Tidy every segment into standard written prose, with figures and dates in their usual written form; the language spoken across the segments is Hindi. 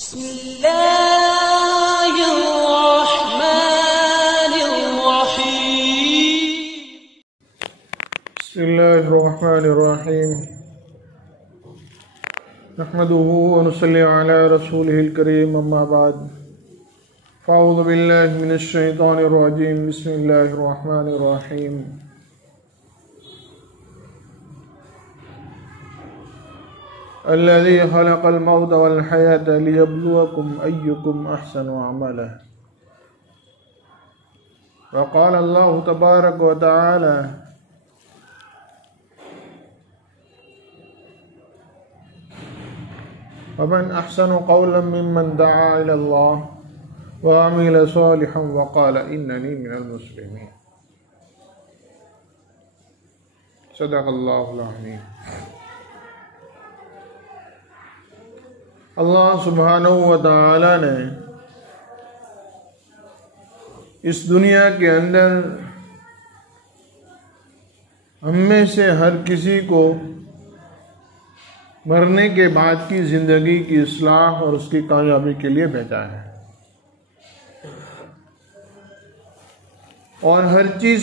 बिस्मिल्लाहिर्रहमानिर्रहीम नहमदुहु व नुसल्ली अला रसूलिहिल करीम अम्मा बाद फ़अऊज़ु बिल्लाहि मिनश शैतानिर रजीम बिस्मिल्लाहिर्रहमानिर्रहीम अल्लज़ी खलक़ल मौत वल हयात लियब्लुवकुम अय्युकुम अहसनु अमला व क़ाल अल्लाहु तबारक व तआला वमन अहसनु क़ौलन मिम्मन दआ इलल्लाह व अमिला सालिहन व क़ाल इन्ननी मिनल मुस्लिमीन। सदक़ल्लाहुल अज़ीम। अल्लाह सुब्हानहु व तआला ने इस दुनिया के अंदर हम में से हर किसी को मरने के बाद की जिंदगी की इस्लाह और उसकी कामयाबी के लिए भेजा है और हर चीज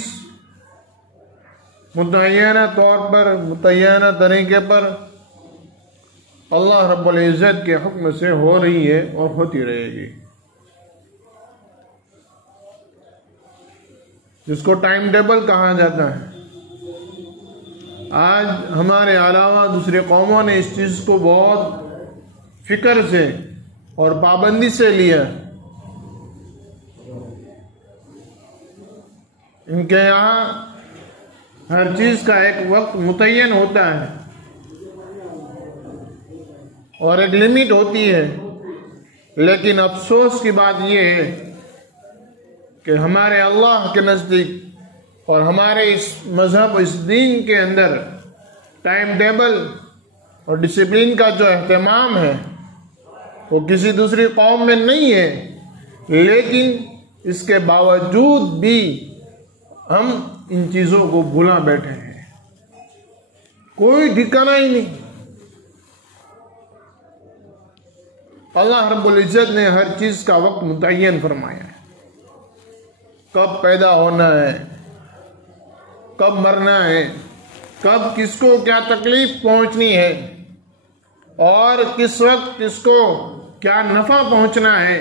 मुतय्यना तौर पर मुतय्यना तरीके पर अल्लाह रब्बुल इज़्ज़त के हुक्म से हो रही है और होती रहेगी, जिसको टाइम टेबल कहा जाता है। आज हमारे अलावा दूसरी कौमों ने इस चीज को बहुत फिक्र से और पाबंदी से लिया। इनके यहाँ हर चीज का एक वक्त मुतय्यन होता है और एक लिमिट होती है, लेकिन अफसोस की बात यह है कि हमारे अल्लाह के नज़दीक और हमारे इस मजहब इस दीन के अंदर टाइम टेबल और डिसिप्लिन का जो एहतमाम है वो किसी दूसरी कौम में नहीं है, लेकिन इसके बावजूद भी हम इन चीज़ों को भुला बैठे हैं। कोई ठिकाना ही नहीं। अल्लाह रब्बुल इज़्ज़त ने हर चीज़ का वक्त मुतय्यन फरमाया है। कब पैदा होना है, कब मरना है, कब किसको क्या तकलीफ पहुंचनी है और किस वक्त किसको क्या नफा पहुंचना है,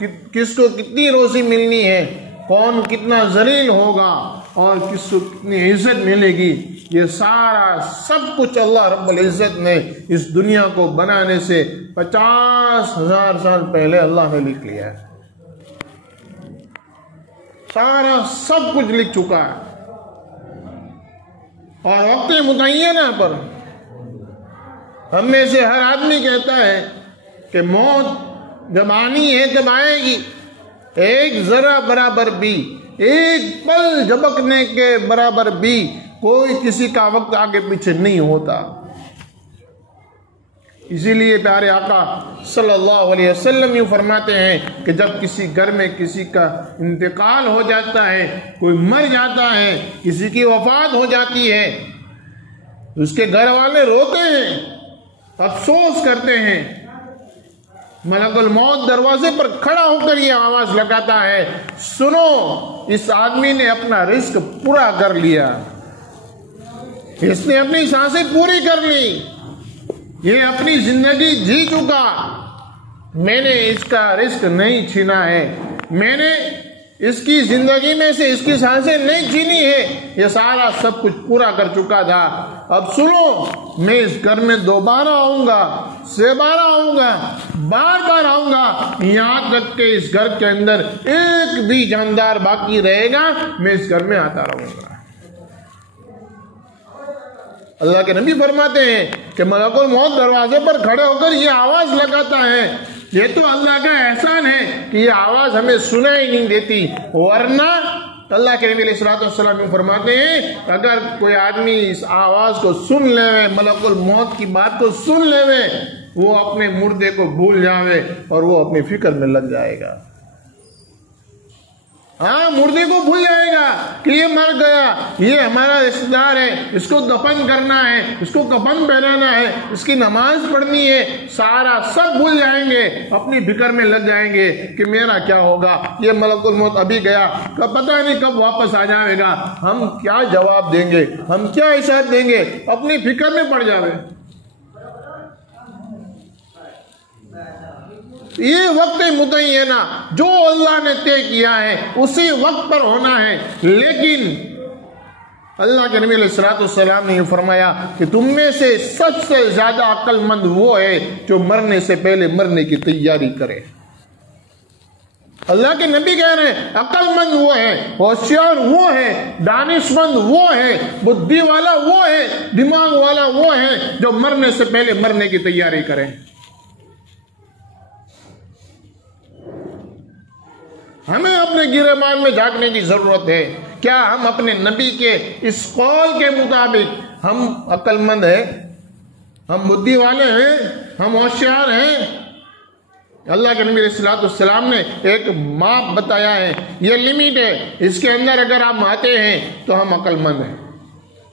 किसको कितनी रोजी मिलनी है, कौन कितना जलील होगा और किसको कितनी इज्जत मिलेगी, ये सारा सब कुछ अल्लाह रब्बुल इज़्ज़त ने इस दुनिया को बनाने से 50,000 साल पहले अल्लाह ने लिख लिया है। सारा सब कुछ लिख चुका है और वक्त मुतय्यना पर हम में से हर आदमी कहता है कि मौत जब आनी है तब आएगी। एक जरा बराबर भी, एक पल झपकने के बराबर भी कोई किसी का वक्त आगे पीछे नहीं होता। इसीलिए प्यारे आका सल्लल्लाहु अलैहि वसल्लम यूँ फरमाते हैं कि जब किसी घर में किसी का इंतकाल हो जाता है, कोई मर जाता है, किसी की वफात हो जाती है, उसके घर वाले रोते हैं, अफसोस करते हैं। मलकुल मौत दरवाजे पर खड़ा होकर ये आवाज लगाता है, सुनो, इस आदमी ने अपना रिस्क पूरा कर लिया, इसने अपनी सांसें पूरी कर ली, ये अपनी जिंदगी जी चुका, मैंने इसका रिस्क नहीं छीना है, मैंने इसकी जिंदगी में से इसकी सांसें नहीं छीनी है, ये सारा सब कुछ पूरा कर चुका था। अब सुनो, मैं इस घर में दोबारा आऊंगा, सेबारा आऊंगा, बार बार आऊंगा, यहां तक कि इस घर के अंदर एक भी जानदार बाकी रहेगा, मैं इस घर में आता रहूंगा। अल्लाह के नबी फरमाते हैं कि मलकुल मौत दरवाजे पर खड़े होकर ये आवाज लगाता है। ये तो अल्लाह का एहसान है कि ये आवाज हमें सुनाई नहीं देती, वरना अल्लाह के नबी अलैहिस्सलातु वस्सलाम फरमाते हैं अगर कोई आदमी इस आवाज को सुन लेवे, मलकुल मौत की बात को सुन लेवे, वो अपने मुर्दे को भूल जावे और वो अपनी फिक्र में लग जाएगा। हाँ, मुर्दे को भूल जाएगा कि ये मर गया, ये हमारा रिश्तेदार है, इसको दफन करना है, इसको कफन पहनाना है, इसकी नमाज पढ़नी है, सारा सब भूल जाएंगे, अपनी फिक्र में लग जाएंगे कि मेरा क्या होगा, ये मलकुल मौत अभी गया, कब पता नहीं कब वापस आ जाएगा, हम क्या जवाब देंगे, हम क्या हिसाब देंगे, अपनी फिक्र में पड़ जावे। ये वक्त मुतय्यना जो अल्लाह ने तय किया है उसी वक्त पर होना है। लेकिन अल्लाह के नबी अलैहिस्सलाम ने फरमाया कि तुम में से सबसे ज्यादा अक्लमंद वो है जो मरने से पहले मरने की तैयारी करे। अल्लाह के नबी कह रहे हैं अक्लमंद वो है, होशियार वो है, दानिशमंद वो है, बुद्धि वाला वो है, दिमाग वाला वो है जो मरने से पहले मरने की तैयारी करे। हमें अपने गिरेबान में झांकने की जरूरत है। क्या हम अपने नबी के इस कौल के मुताबिक हम अक्लमंद हैं, हम बुद्धि वाले हैं, हम होशियार हैं? अल्लाह के नबी सल्लल्लाहु ने एक माप बताया है, ये लिमिट है, इसके अंदर अगर हम आते हैं तो हम अक्लमंद हैं,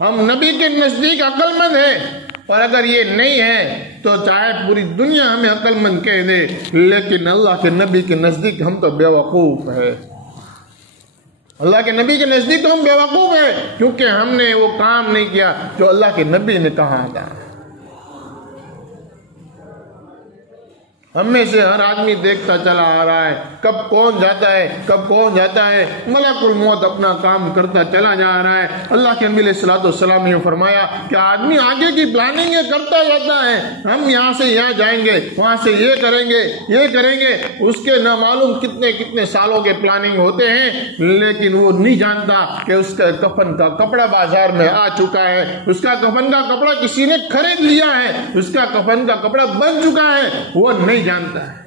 हम नबी के नजदीक अक्लमंद हैं। और अगर ये नहीं है तो चाहे पूरी दुनिया हमें अक्लमंद कह दे, लेकिन अल्लाह के नबी के नजदीक हम तो बेवकूफ है। अल्लाह के नबी के नजदीक तो हम बेवकूफ है, क्योंकि हमने वो काम नहीं किया जो अल्लाह के नबी ने कहा था। हम में से हर आदमी देखता चला आ रहा है कब कौन जाता है, कब कौन जाता है। मलकुल मौत अपना काम करता चला जा रहा है। अल्लाह के नबी सल्लल्लाहु ने फरमाया कि आदमी आगे की प्लानिंग करता जाता है, हम यहाँ से यहाँ जाएंगे, वहां से ये करेंगे, ये करेंगे, उसके न मालूम कितने कितने सालों के प्लानिंग होते हैं, लेकिन वो नहीं जानता कि उसका कफन का कपड़ा बाजार में आ चुका है, उसका कफन का कपड़ा किसी ने खरीद लिया है, उसका कफन का कपड़ा बन चुका है, वो नहीं जानता है।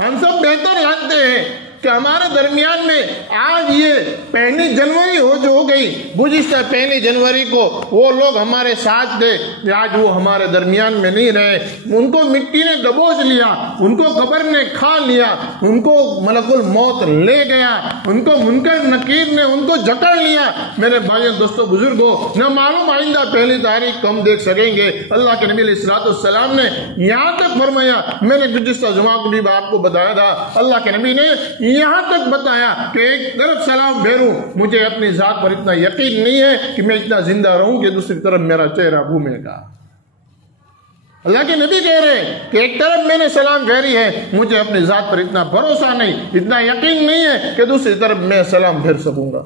हम सब बेहतर जानते हैं कि हमारे दरमियान में आज ये 1 जनवरी हो गई, गुज़िश्ता 1 जनवरी को वो लोग हमारे साथ थे, आज वो हमारे दरमियान में नहीं रहे, उनको मिट्टी ने दबोच लिया, उनको कब्र ने खा लिया, उनको मलकुल मौत ले गया, उनको मुनकर नकीर ने उनको जकड़ लिया। मेरे भाइयों दोस्तों बुजुर्गों, न मालूम आइंदा 1 तारीख को हम देख सकेंगे। अल्लाह के नबी अलैहिस्सलाम ने यहाँ तक फरमाया, मैंने गुज़िश्ता जुमा को भी आपको बताया था, अल्लाह के नबी ने यहां तक बताया कि एक तरफ सलाम फेरूं, मुझे अपनी जात पर इतना यकीन नहीं है कि मैं इतना जिंदा रहूं कि दूसरी तरफ मेरा चेहरा घूमेगा। अल्लाह के नबी कह रहे हैं कि एक तरफ मैंने सलाम फेरी है, मुझे अपनी जात पर इतना भरोसा नहीं, इतना यकीन नहीं है कि दूसरी तरफ मैं सलाम फेर सकूंगा।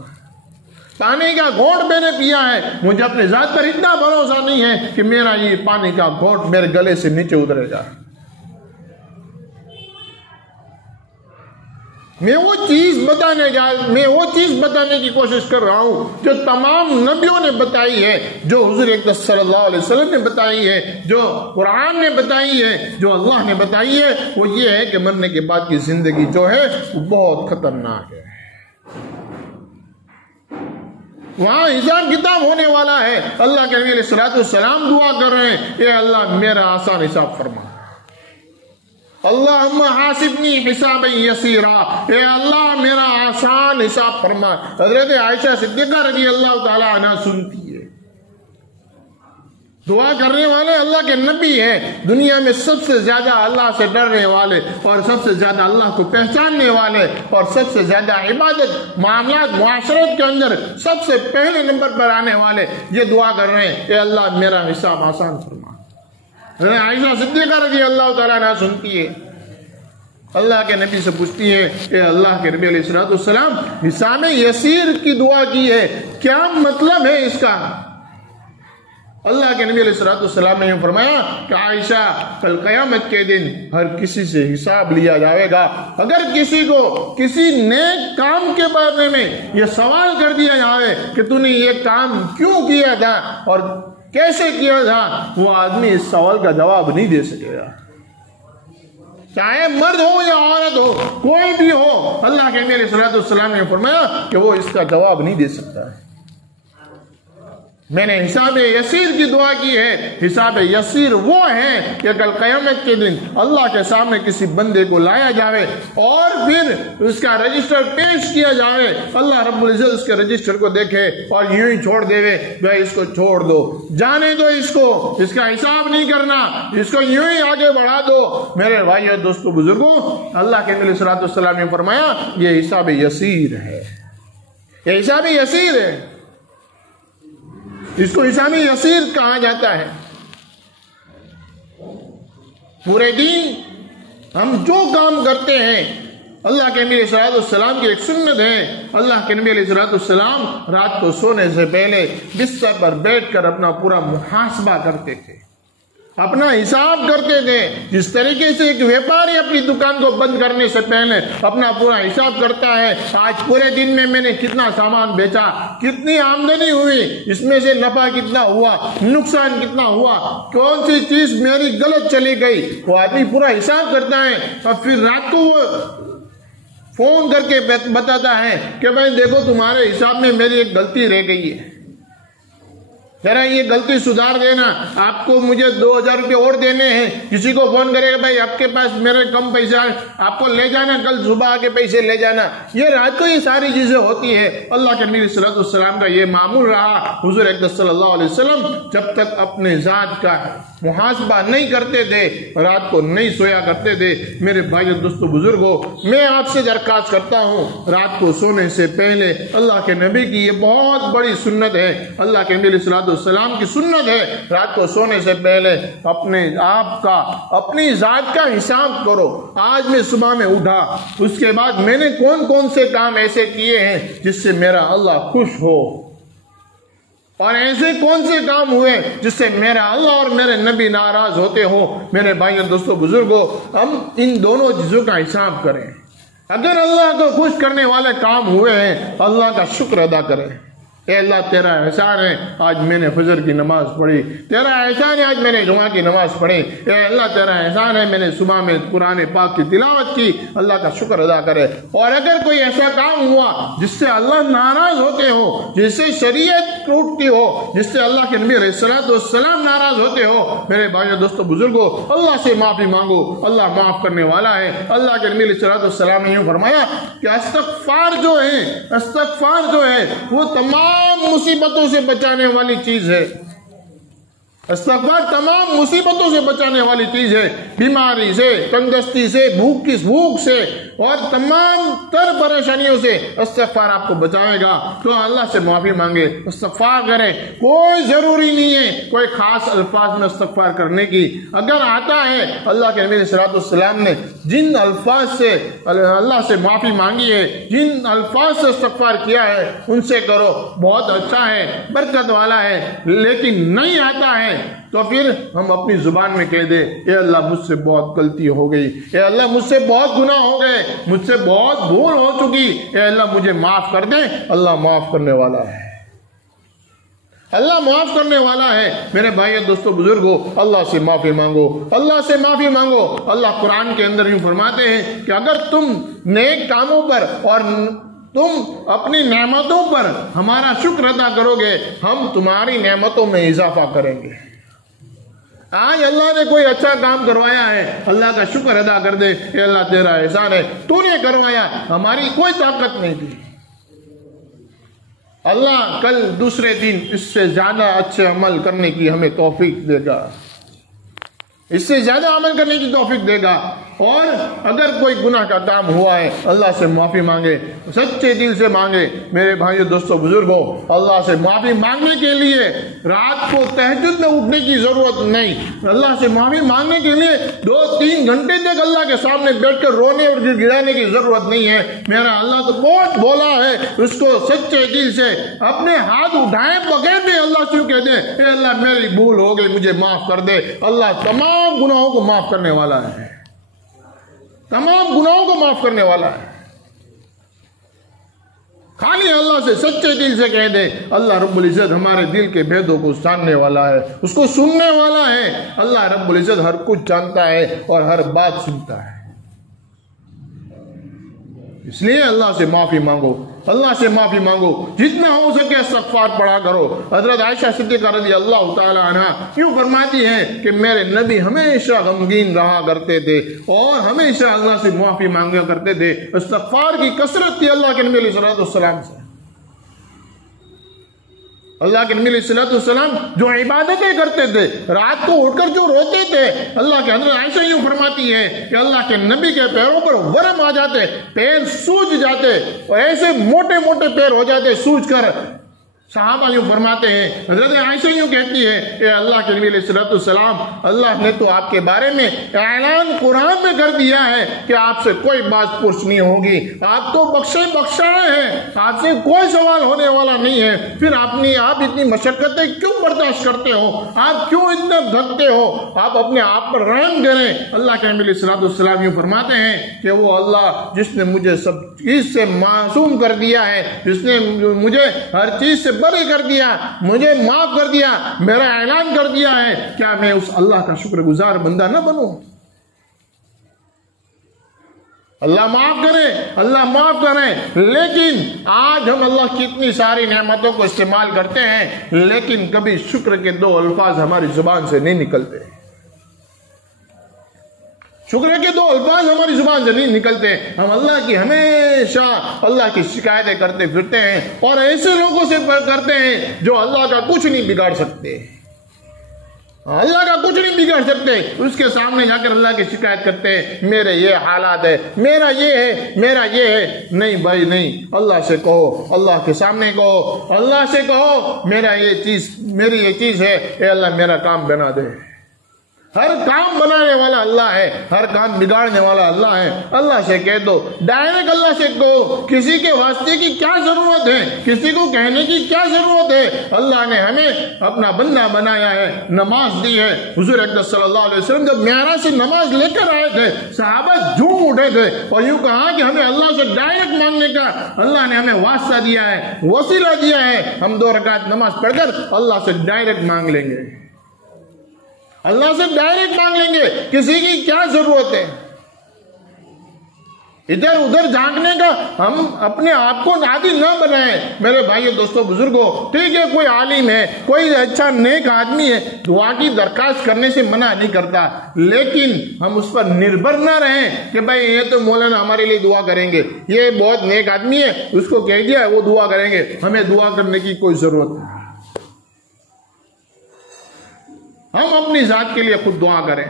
पानी का घोट मैंने पिया है, मुझे अपनी जात पर इतना भरोसा नहीं है कि मेरा ये पानी का घोट मेरे गले से नीचे उतरेगा। मैं वो चीज बताने की कोशिश कर रहा हूं जो तमाम नबियों ने बताई है, जो हुजूर अक़दस सल्लल्लाहु अलैहि वसल्लम ने बताई है, जो कुरान ने बताई है, जो अल्लाह ने बताई है। वो ये है कि मरने के बाद की जिंदगी जो है वो बहुत खतरनाक है, वहां हिसाब किताब होने वाला है। अल्लाह के नबी सल्लल्लाहु दुआ कर रहे हैं, ये अल्लाह मेरा आसान हिसाब फरमा, अल्लाहुम्मा हासिबनी हिसाबन यसीरा, ए अल्लाह मेरा आसान हिसाब फरमा। हजरत आयशा सिद्दीक़ा रज़ियल्लाहु ताला अन्हा सुनती है, दुआ करने वाले अल्लाह के नबी हैं, दुनिया में सबसे ज्यादा अल्लाह से डरने वाले और सबसे ज्यादा अल्लाह को पहचानने वाले और सबसे ज्यादा इबादत मामलात मुआशरत के अंदर सबसे पहले नंबर पर आने वाले ये दुआ कर रहे हैं, ए अल्लाह मेरा हिसाब आसान फरमा। आयशा सिद्दीक़ा रज़ियल्लाहु ताला अन्हा सुनती है, अल्लाह के नबी से पूछती है, ए अल्लाह के नबी अलैहिस्सलाम हिसाब यसीर की दुआ की है, क्या मतलब है इसका? अल्लाह के नबी अलैहिस्सलाम ने फरमाया कि आयशा कल क़यामत के दिन हर किसी से हिसाब लिया जाएगा। अगर किसी को किसी नेक काम के बारे में यह सवाल कर दिया जाए कि तूने ये काम क्यों किया था और कैसे किया था, वो आदमी इस सवाल का जवाब नहीं दे सकेगा, चाहे मर्द हो या औरत हो, कोई भी हो। अल्लाह के नबी सल्लल्लाहु अलैहि वसल्लम ने फरमाया कि वो इसका जवाब नहीं दे सकता है। मैंने हिसाब यसीर की दुआ की है। हिसाब यसीर वो है कि कल क़यामत के दिन अल्लाह के सामने किसी बंदे को लाया जाए और फिर उसका रजिस्टर पेश किया जाए। अल्लाह रब्बुल इज्जत उसके रजिस्टर को देखे और यूं ही छोड़ देवे, भाई इसको छोड़ दो, जाने दो, इसका हिसाब नहीं करना, इसको यूं ही आगे बढ़ा दो। मेरे भाइयों दोस्तों बुजुर्गों, अल्लाह के नबी सल्लल्लाहु अलैहि वसल्लम ने फरमाया ये हिसाब यसीर है, ये हिसाब यसीर है, इसको हिसाब यसीर कहा जाता है। पूरे दिन हम जो काम करते हैं, अल्लाह के नबी सल्लल्लाहु अलैहि वसल्लम की एक सुन्नत है, अल्लाह के नबी सल्लल्लाहु अलैहि वसल्लम रात को सोने से पहले बिस्तर पर बैठकर अपना पूरा मुहासबा करते थे, अपना हिसाब करते थे। जिस तरीके से एक व्यापारी अपनी दुकान को बंद करने से पहले अपना पूरा हिसाब करता है, आज पूरे दिन में मैंने कितना सामान बेचा, कितनी आमदनी हुई, इसमें से नफा कितना हुआ, नुकसान कितना हुआ, कौन सी चीज मेरी गलत चली गई, वो आदमी पूरा हिसाब करता है। और फिर रात को वो फोन करके बताता है कि भाई देखो तुम्हारे हिसाब में मेरी एक गलती रह गई है, जरा ये गलती सुधार देना, आपको मुझे 2000 रुपये और देने हैं। किसी को फोन करेगा भाई आपके पास मेरे कम पैसा है, आपको ले जाना, कल सुबह आके पैसे ले जाना। ये रात को ये सारी चीजें होती है। अल्लाह के नबी सल्लल्लाहु अलैहि वसल्लम का ये मामूल रहा। हुजूर अक़दस सल्लल्लाहु अलैहि वसल्लम जब तक अपने जात का मुहासबा नहीं करते थे, रात को नहीं सोया करते थे। मेरे भाइयों दोस्तों बुजुर्गों, मैं आपसे दरख्वास्त करता हूँ, रात को सोने से पहले अल्लाह के नबी की ये बहुत बड़ी सुन्नत है, अल्लाह के नबी सल्लल्लाहु अलैहि वसल्लम की सुन्नत है, रात को सोने से पहले अपने आप का, अपनी जात का हिसाब करो। आज मैं सुबह में उठा, उसके बाद मैंने कौन कौन से काम ऐसे किए हैं जिससे मेरा अल्लाह खुश हो, और ऐसे कौन से काम हुए जिससे मेरा अल्लाह और मेरे नबी नाराज होते हो। मेरे भाइयों दोस्तों बुजुर्गों, हम इन दोनों चीजों का हिसाब करें। अगर अल्लाह को खुश करने वाले काम हुए हैं, अल्लाह का शुक्र अदा करें। ए अल्लाह तेरा एहसान है आज मैंने फजर की नमाज पढ़ी, तेरा एहसान है आज मैंने जुमा की नमाज पढ़ी, ए अल्लाह तेरा एहसान है मैंने सुबह में कुरान पाक की तिलावत की, अल्लाह का शुक्र अदा करे। और अगर कोई ऐसा काम हुआ जिससे अल्लाह नाराज होते हो, जिससे शरीयत टूटती हो, जिससे अल्लाह के नबी अलैहिस्सलातु वस्सलाम नाराज होते हो, मेरे भाइयों दोस्तों बुजुर्गों, अल्लाह से माफी मांगो, अल्लाह माफ करने वाला है। अल्लाह के नबी अलैहिस्सलातु वस्सलाम ने यूं फरमाया कि इस्तग़फ़ार जो है वो तमाम मुसीबतों से बचाने वाली चीज है। इस्तग़फ़ार तमाम मुसीबतों से बचाने वाली चीज है, बीमारी से, तंगदस्ती से, भूख से और तमाम तर परेशानियों से इस्तग़फ़ार आपको बचाएगा। तो अल्लाह से माफी मांगे, इस्तग़फ़ार करें। कोई जरूरी नहीं है कोई खास अल्फाज में इस्तग़फ़ार करने की, अगर आता है अल्लाह के नबी सल्लल्लाहु अलैहि वसल्लम ने जिन अल्फाज से अल्लाह से माफी मांगी है, जिन अल्फाज से इस्तग़फ़ार किया है, उनसे करो, बहुत अच्छा है, बरकत वाला है। लेकिन नहीं आता है तो फिर हम अपनी जुबान में कह दे, ए अल्लाह मुझसे बहुत गलती हो गई, ए अल्लाह मुझसे बहुत गुनाह हो गए, मुझसे बहुत भूल हो चुकी, ए अल्लाह मुझे माफ कर दे। अल्लाह माफ करने वाला है, अल्लाह माफ करने वाला है। मेरे भाइयों दोस्तों बुजुर्गों, अल्लाह से माफी मांगो, अल्लाह से माफी मांगो। अल्लाह कुरान के अंदर यूं फरमाते हैं कि अगर तुम नेक कामों पर और तुम अपनी नेमतों पर हमारा शुक्र अदा करोगे, हम तुम्हारी नेमतों में इजाफा करेंगे। आज अल्लाह ने कोई अच्छा काम करवाया है, अल्लाह का शुक्र अदा कर दे, ये अल्लाह तेरा एहसान है, तूने करवाया, हमारी कोई ताकत नहीं थी। अल्लाह कल दूसरे दिन इससे ज्यादा अच्छे अमल करने की हमें तौफीक देगा, इससे ज्यादा अमल करने की तौफीक देगा। और अगर कोई गुनाह का काम हुआ है, अल्लाह से माफी मांगे, सच्चे दिल से मांगे। मेरे भाइयों दोस्तों बुजुर्गों, अल्लाह से माफी मांगने के लिए रात को तहज्जुद में उठने की जरूरत नहीं, अल्लाह से माफी मांगने के लिए 2-3 घंटे तक अल्लाह के सामने बैठकर रोने और गिड़गिड़ाने की जरूरत नहीं है। मेरा अल्लाह तो बहुत बोला है, उसको सच्चे दिल से अपने हाथ उठाए बगैर भी अल्लाह से कह दे, अल्लाह मेरी भूल हो गई, मुझे माफ कर दे। अल्लाह तमाम गुनाहों को माफ करने वाला है, तमाम गुनाहों को माफ करने वाला है। खाली अल्लाह से सच्चे दिल से कह दे, अल्लाह रब्बुल इज्जत हमारे दिल के भेदों को जानने वाला है, उसको सुनने वाला है। अल्लाह रब्बुल इज्जत हर कुछ जानता है और हर बात सुनता है। इसलिए अल्लाह से माफी मांगो, अल्लाह से माफी मांगो, जितना हो सके इस्तग़फ़ार पढ़ा करो। हजरत आयशा सिद्दीक़ा रज़ियल्लाहु ताला अन्हा यूं फरमाती हैं कि मेरे नबी हमेशा गमगीन रहा करते थे और हमेशा अल्लाह से माफी मांगा करते थे। इस्तग़फ़ार की कसरत थी अल्लाह के नबी अलैहिस्सलाम से। अल्लाह के नबी अलैहिस्सलाम जो इबादतें करते थे, रात को उठकर जो रोते थे, अल्लाह के हज़रत आयशा यूं फरमाती है कि अल्लाह के नबी के पैरों पर वरम आ जाते, पैर सूज जाते और ऐसे मोटे मोटे पैर हो जाते सूज कर। सहाबा यूं फरमाते हैं, हज़रत आयशा यूं कहती है कि अल्लाह के नबी अलैहिस्सलाम, अल्लाह ने तो आपके बारे में ऐलान कुरान में कर दिया है कि आपसे कोई बात पूछ नहीं होगी, आप तो बख्शे बख्शाए हैं, आपसे कोई सवाल होने वाला नहीं है। फिर आप इतनी मशक्कतें क्यों बर्दाश्त करते हो, आप क्यों इतना धकते हो, आप अपने आप पर रहम करें। अल्लाह के नबी अलैहिस्सलाम यूं फरमाते हैं कि वो अल्लाह जिसने मुझे सब चीज से मासूम कर दिया है, जिसने मुझे हर चीज से बरी कर दिया, मुझे माफ कर दिया, मेरा ऐलान कर दिया है, क्या मैं उस अल्लाह का शुक्रगुजार बंदा न बनूं? अल्लाह माफ करे, अल्लाह माफ करे। लेकिन आज हम अल्लाह की इतनी सारी नेमतों को इस्तेमाल करते हैं, लेकिन कभी शुक्र के दो अल्फाज हमारी जुबान से नहीं निकलते। शुक्र के दो अल्फाज हमारी जुबान से नहीं निकलते। हम अल्लाह की हमेशा अल्लाह की शिकायतें करते फिरते हैं और ऐसे लोगों से करते हैं जो अल्लाह का कुछ नहीं बिगाड़ सकते, अल्लाह का कुछ नहीं बिगाड़ सकते। उसके सामने जाकर अल्लाह की शिकायत करते हैं, मेरे ये हालात है, मेरा ये है, मेरा ये है। नहीं भाई नहीं, अल्लाह से कहो, अल्लाह के सामने कहो, अल्लाह से कहो मेरी ये चीज है, ए अल्लाह मेरा काम बना दे। हर काम बनाने वाला अल्लाह है, हर काम बिगाड़ने वाला अल्लाह है। अल्लाह से कह दो, डायरेक्ट अल्लाह से कहो। किसी के वास्ते की क्या जरूरत है, किसी को कहने की क्या जरूरत है? अल्लाह ने हमें अपना बंदा बनाया है, नमाज दी है। हुजूर अकबर सल्लल्लाहु अलैहि वसल्लम जब मेराज से नमाज लेकर आए थे, सहाबा झूम उठे थे और यूं कहा कि हमें अल्लाह से डायरेक्ट मांगने का अल्लाह ने हमें वास्ता दिया है, वसीला दिया है। हम 2 रकात नमाज पढ़कर अल्लाह से डायरेक्ट मांग लेंगे, अल्लाह से डायरेक्ट मांग लेंगे। किसी की क्या जरूरत है इधर उधर झांकने का? हम अपने आप को आदी न बनाएं मेरे भाइयों दोस्तों बुजुर्गों। ठीक है, कोई आलिम है, कोई अच्छा नेक आदमी है, दुआ की दरखास्त करने से मना नहीं करता, लेकिन हम उस पर निर्भर न रहें कि भाई ये तो मौलाना हमारे लिए दुआ करेंगे, ये बहुत नेक आदमी है, उसको कह दिया वो दुआ करेंगे, हमें दुआ करने की कोई जरूरत नहीं। हम अपनी जात के लिए खुद दुआ करें,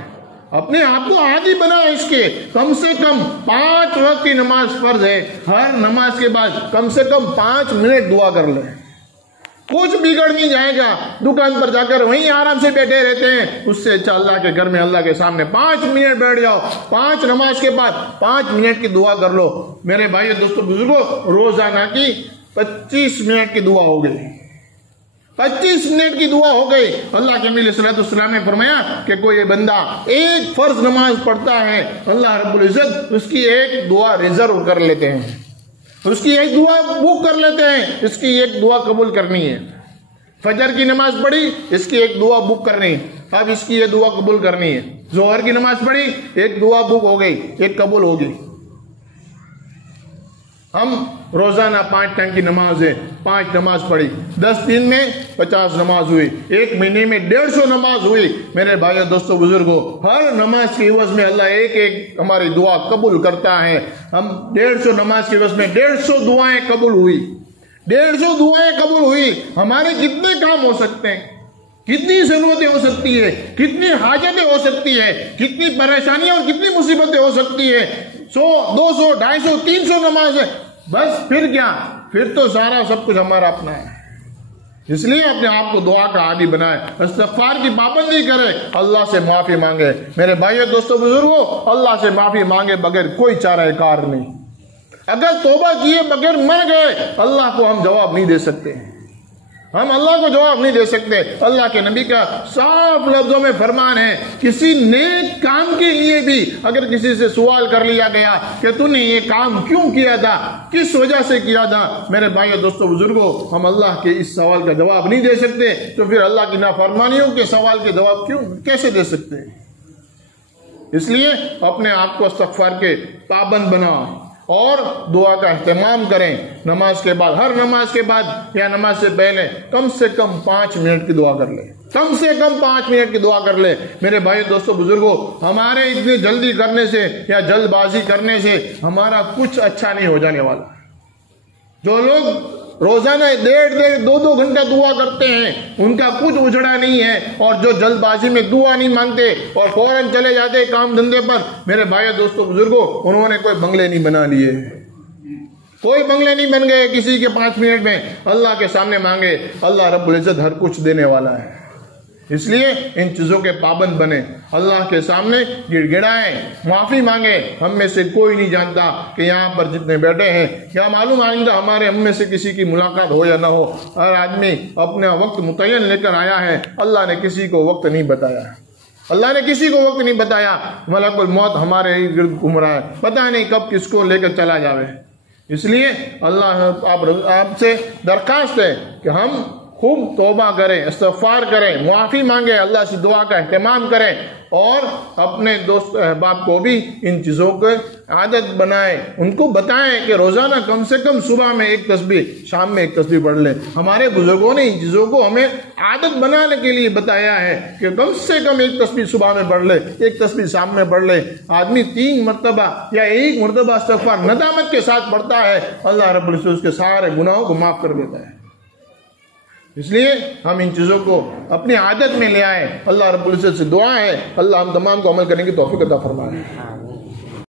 अपने आप को आदी बनाए इसके। कम से कम 5 वक्त की नमाज फर्ज है, हर नमाज के बाद कम से कम 5 मिनट दुआ कर लें, कुछ बिगड़ नहीं जाएगा। दुकान पर जाकर वहीं आराम से बैठे रहते हैं, उससे अच्छा अल्लाह के घर में अल्लाह के सामने 5 मिनट बैठ जाओ, 5 नमाज के बाद 5 मिनट की दुआ कर लो। मेरे भाइयों दोस्तों बुजुर्गों, रोजाना की 25 मिनट की दुआ हो गई, 25 मिनट की दुआ हो गई। अल्लाह के नबी सल्लल्लाहु अलैहि वसल्लम ने फरमाया कि कोई बंदा एक फर्ज नमाज पढ़ता है, अल्लाह रब्बुल इज्जत उसकी एक दुआ रिजर्व कर लेते हैं, उसकी एक दुआ बुक कर लेते हैं। इसकी एक दुआ कबूल करनी है, फजर की नमाज पढ़ी, इसकी एक दुआ बुक करनी, अब इसकी ये दुआ कबूल करनी है। जोहर की नमाज पढ़ी, एक दुआ बुक हो गई, एक कबूल होगी। हम रोजाना 5 टाइम की नमाज है, 5 नमाज पढ़ी, 10 दिन में 50 नमाज हुई, 1 महीने में 150 नमाज हुई। मेरे भाइयों दोस्तों बुजुर्गों, हर नमाज के एवज में अल्लाह एक एक हमारी दुआ कबूल करता है। हम 150 नमाज के एवज में 150 दुआएं कबूल हुई, 150 दुआएं कबूल हुई। हमारे कितने काम हो सकते हैं, कितनी जरूरतें हो सकती है, कितनी हाजतें हो सकती है, कितनी परेशानियां और कितनी मुसीबतें हो सकती है। 100, 200, 250, 300 नमाज है, बस फिर क्या, फिर तो सारा सब कुछ हमारा अपना है। इसलिए अपने आप को दुआ का आदी बनाए, इस्तिग़फ़ार की पाबंदी करे, अल्लाह से माफी मांगे। मेरे भाइयों दोस्तों बुजुर्गों, अल्लाह से माफी मांगे बगैर कोई चाराकार नहीं। अगर तौबा किए बगैर मर गए, अल्लाह को हम जवाब नहीं दे सकते, हम अल्लाह को जवाब नहीं दे सकते। अल्लाह के नबी का साफ लफ्जों में फरमान है, किसी नेक काम के लिए भी अगर किसी से सवाल कर लिया गया कि तूने ये काम क्यों किया था, किस वजह से किया था, मेरे भाइयों दोस्तों बुजुर्गों, हम अल्लाह के इस सवाल का जवाब नहीं दे सकते, तो फिर अल्लाह की नाफरमानियों के सवाल के जवाब कैसे दे सकते हैं? इसलिए अपने आप को इस्तिग़फ़ार के पाबंद बनाओ और दुआ का अहतमाम करें। नमाज के बाद, हर नमाज के बाद या नमाज से पहले कम से कम 5 मिनट की दुआ कर ले, कम से कम 5 मिनट की दुआ कर ले। मेरे भाई दोस्तों बुजुर्गों, हमारे इतनी जल्दी करने से या जल्दबाजी करने से हमारा कुछ अच्छा नहीं हो जाने वाला। जो लोग रोजाना 1.5 2 घंटा दुआ करते हैं उनका कुछ उजड़ा नहीं है, और जो जल्दबाजी में दुआ नहीं मांगते और फौरन चले जाते काम धंधे पर, मेरे भाई दोस्तों बुजुर्गों, उन्होंने कोई बंगले नहीं बना लिए, कोई बंगले नहीं बन गए किसी के 5 मिनट में। अल्लाह के सामने मांगे, अल्लाह रब्बुल इज्जत हर कुछ देने वाला है। इसलिए इन चीजों के पाबंद बने, अल्लाह के सामने गिड़गिड़ाएं, माफी मांगे। हम में से कोई नहीं जानता कि यहाँ पर जितने बैठे हैं, क्या मालूम आइंदा हमारे हम में से किसी की मुलाकात हो या ना हो। हर आदमी अपना वक्त मुतय्यन लेकर आया है, अल्लाह ने किसी को वक्त नहीं बताया, अल्लाह ने किसी को वक्त नहीं बताया। मलकुल मौत हमारे इर्द घूम रहा है, पता नहीं कब किसको लेकर चला जावे। इसलिए अल्लाह आपसे दरखास्त है कि हम खूब तौबा करें, इस्तिग़फ़ार करें, मुआफ़ी मांगे, अल्लाह से दुआ का अहतमाम करें, और अपने दोस्त अहबाब को भी इन चीज़ों को आदत बनाएं, उनको बताएं कि रोज़ाना कम से कम सुबह में 1 तस्बीह, शाम में 1 तस्बीह पढ़ लें। हमारे बुजुर्गों ने इन चीज़ों को हमें आदत बनाने के लिए बताया है कि कम से कम 1 तस्बीह सुबह में पढ़ ले, 1 तस्बीह शाम में पढ़ ले। आदमी 3 मरतबा या 1 मरतबा इस्तिग़फ़ार नदामत के साथ पढ़ता है, अल्लाह रब्बुल इज्जत उसके सारे गुनाहों को माफ़ कर देता है। इसलिए हम इन चीज़ों को अपनी आदत में ले आए। अल्लाह रब्बुल इज्जत से दुआ है, अल्लाह हम तमाम को अमल करने की तौफीक अता फरमाए।